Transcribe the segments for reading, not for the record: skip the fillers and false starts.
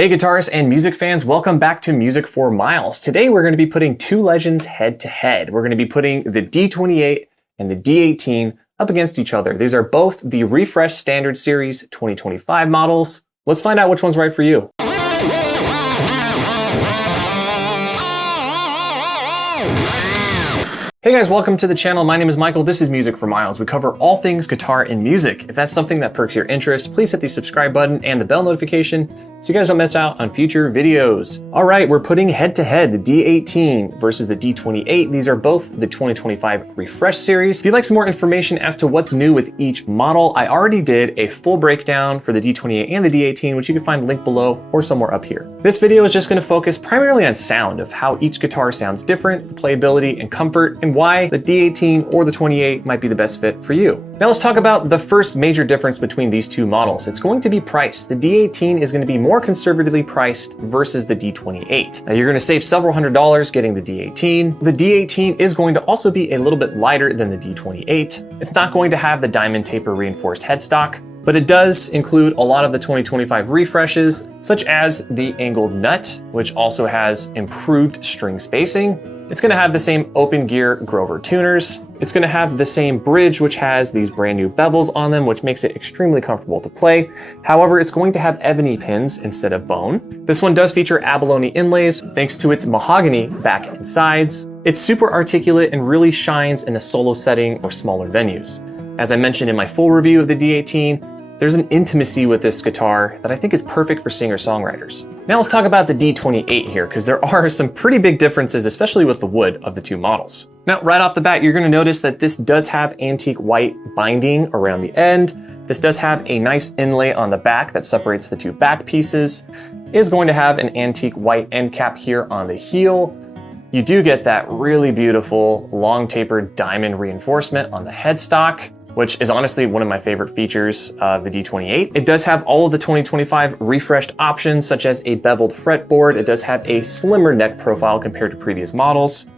Hey guitarists and music fans, welcome back to Music for Miles. Today we're going to be putting two legends head to head. We're going to be putting the D-28 and the D-18 up against each other. These are both the refreshed Standard Series 2025 models. Let's find out which one's right for you. Hey guys, welcome to the channel. My name is Michael. This is Music for Miles. We cover all things guitar and music. If that's something that perks your interest, please hit the subscribe button and the bell notification so you guys don't miss out on future videos. All right, we're putting head to head the D-18 versus the D-28. These are both the 2025 refresh series. If you'd like some more information as to what's new with each model, I already did a full breakdown for the D-28 and the D-18, which you can find linked below or somewhere up here. This video is just going to focus primarily on sound, of how each guitar sounds different, the playability and comfort, and why the D-18 or the 28 might be the best fit for you. Now let's talk about the first major difference between these two models. It's going to be price. The D-18 is going to be more conservatively priced versus the D-28. Now you're going to save several $100s getting the D-18. The D-18 is going to also be a little bit lighter than the D-28. It's not going to have the diamond taper reinforced headstock, but it does include a lot of the 2025 refreshes, such as the angled nut, which also has improved string spacing. It's going to have the same open gear Grover tuners. It's going to have the same bridge, which has these brand new bevels on them, which makes it extremely comfortable to play. However, it's going to have ebony pins instead of bone. This one does feature abalone inlays thanks to its mahogany back and sides. It's super articulate and really shines in a solo setting or smaller venues. As I mentioned in my full review of the D-18, there's an intimacy with this guitar that I think is perfect for singer-songwriters. Now let's talk about the D-28 here, because there are some pretty big differences, especially with the wood of the two models. Now, right off the bat, you're going to notice that this does have antique white binding around the end. This does have a nice inlay on the back that separates the two back pieces. It is going to have an antique white end cap here on the heel. You do get that really beautiful long tapered diamond reinforcement on the headstock, which is honestly one of my favorite features of the D-28. It does have all of the 2025 refreshed options, such as a beveled fretboard. It does have a slimmer neck profile compared to previous models.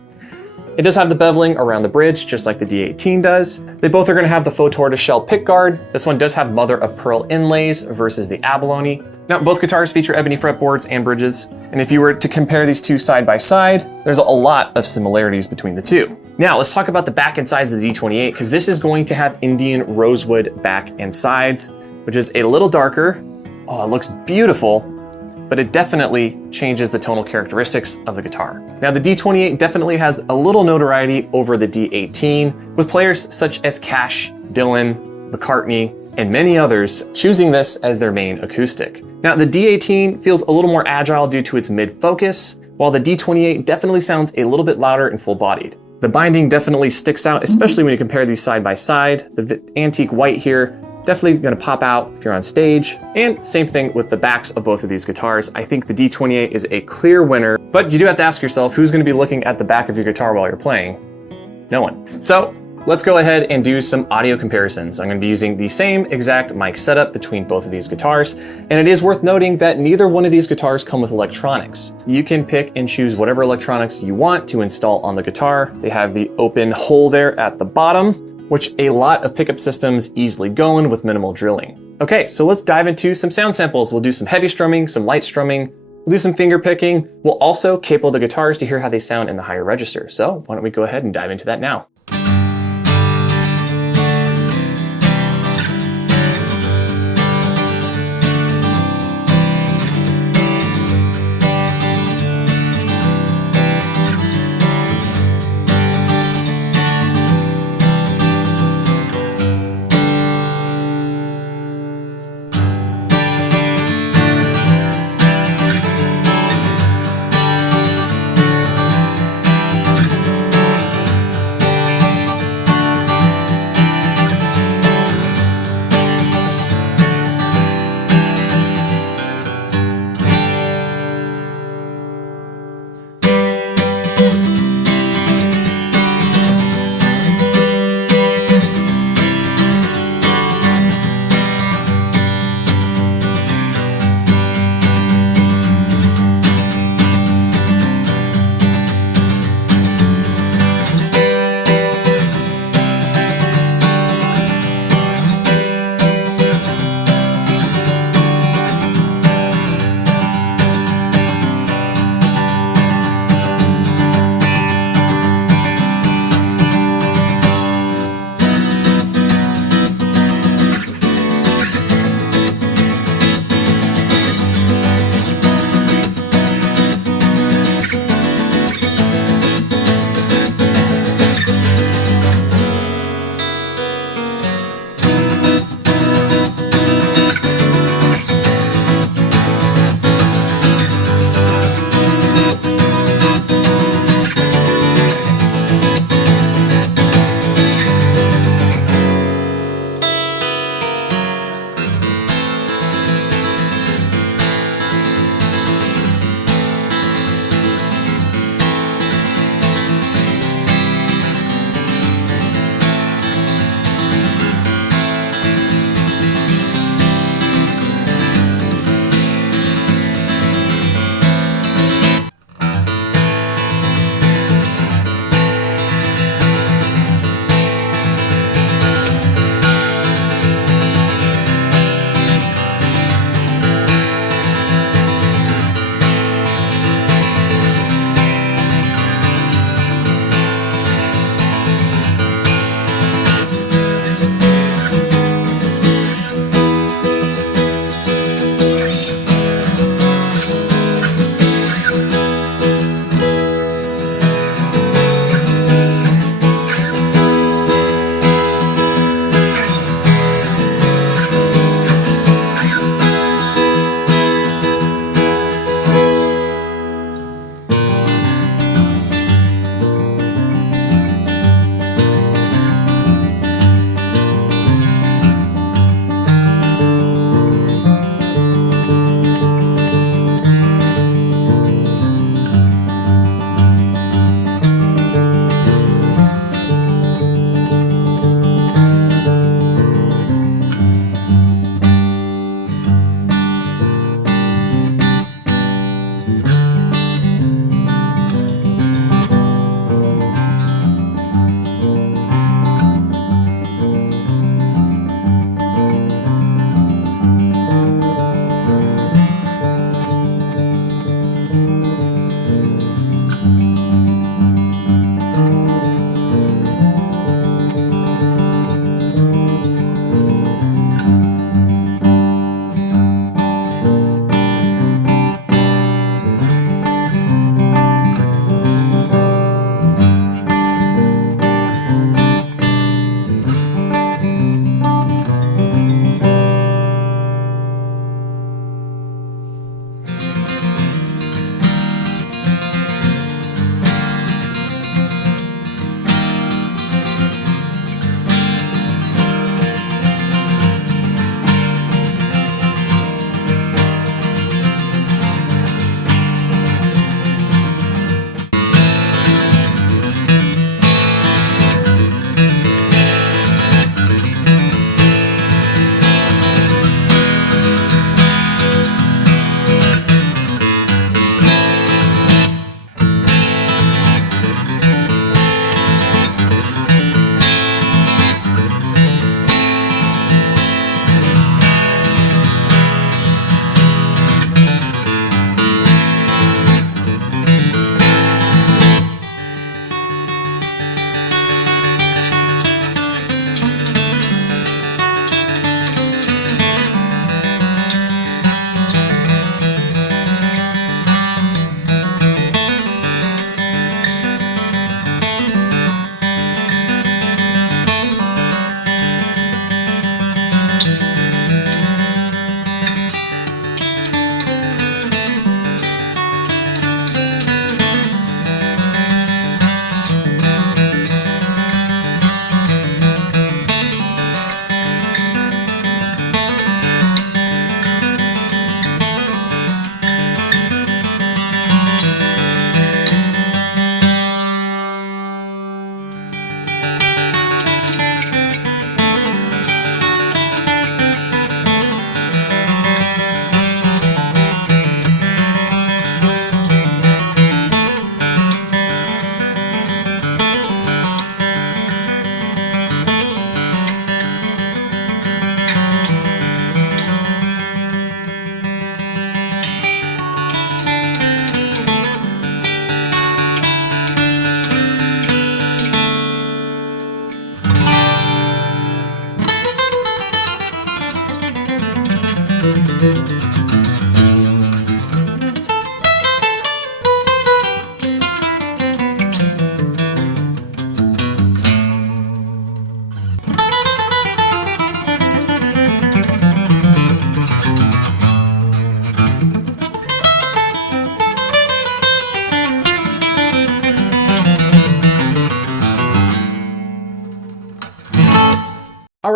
It does have the beveling around the bridge, just like the D-18 does. They both are going to have the faux tortoiseshell pickguard. This one does have mother of pearl inlays versus the abalone. Now, both guitars feature ebony fretboards and bridges. And if you were to compare these two side by side, there's a lot of similarities between the two. Now, let's talk about the back and sides of the D-28, because this is going to have Indian rosewood back and sides, which is a little darker. Oh, it looks beautiful, but it definitely changes the tonal characteristics of the guitar. Now, the D-28 definitely has a little notoriety over the D-18, with players such as Cash, Dylan, McCartney, and many others choosing this as their main acoustic. Now, the D-18 feels a little more agile due to its mid-focus, while the D-28 definitely sounds a little bit louder and full-bodied. The binding definitely sticks out, especially when you compare these side by side. The antique white here, definitely gonna pop out if you're on stage. And same thing with the backs of both of these guitars. I think the D-28 is a clear winner, but you do have to ask yourself, who's gonna be looking at the back of your guitar while you're playing? No one. So let's go ahead and do some audio comparisons. I'm going to be using the same exact mic setup between both of these guitars, and it is worth noting that neither one of these guitars come with electronics. You can pick and choose whatever electronics you want to install on the guitar. They have the open hole there at the bottom, which a lot of pickup systems easily go in with minimal drilling. Okay, so let's dive into some sound samples. We'll do some heavy strumming, some light strumming, we'll do some finger picking. We'll also capo the guitars to hear how they sound in the higher register. So why don't we go ahead and dive into that now.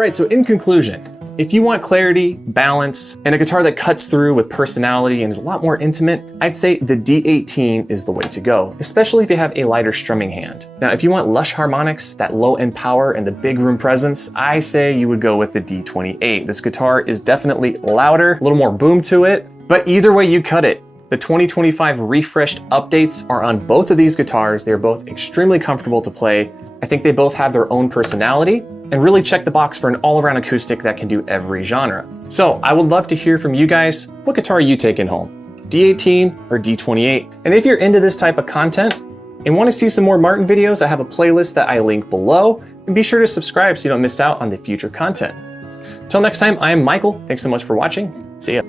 right, so in conclusion, if you want clarity, balance, and a guitar that cuts through with personality and is a lot more intimate, I'd say the D-18 is the way to go, especially if you have a lighter strumming hand. Now, if you want lush harmonics, that low-end power, and the big room presence, I say you would go with the D-28. This guitar is definitely louder, a little more boom to it, but either way you cut it, the 2025 refreshed updates are on both of these guitars. They're both extremely comfortable to play. I think they both have their own personality and really check the box for an all-around acoustic that can do every genre. So I would love to hear from you guys. What guitar are you taking home? D-18 or D-28? And if you're into this type of content and want to see some more Martin videos, I have a playlist that I link below, and be sure to subscribe so you don't miss out on the future content. Till next time, I am Michael. Thanks so much for watching. See ya.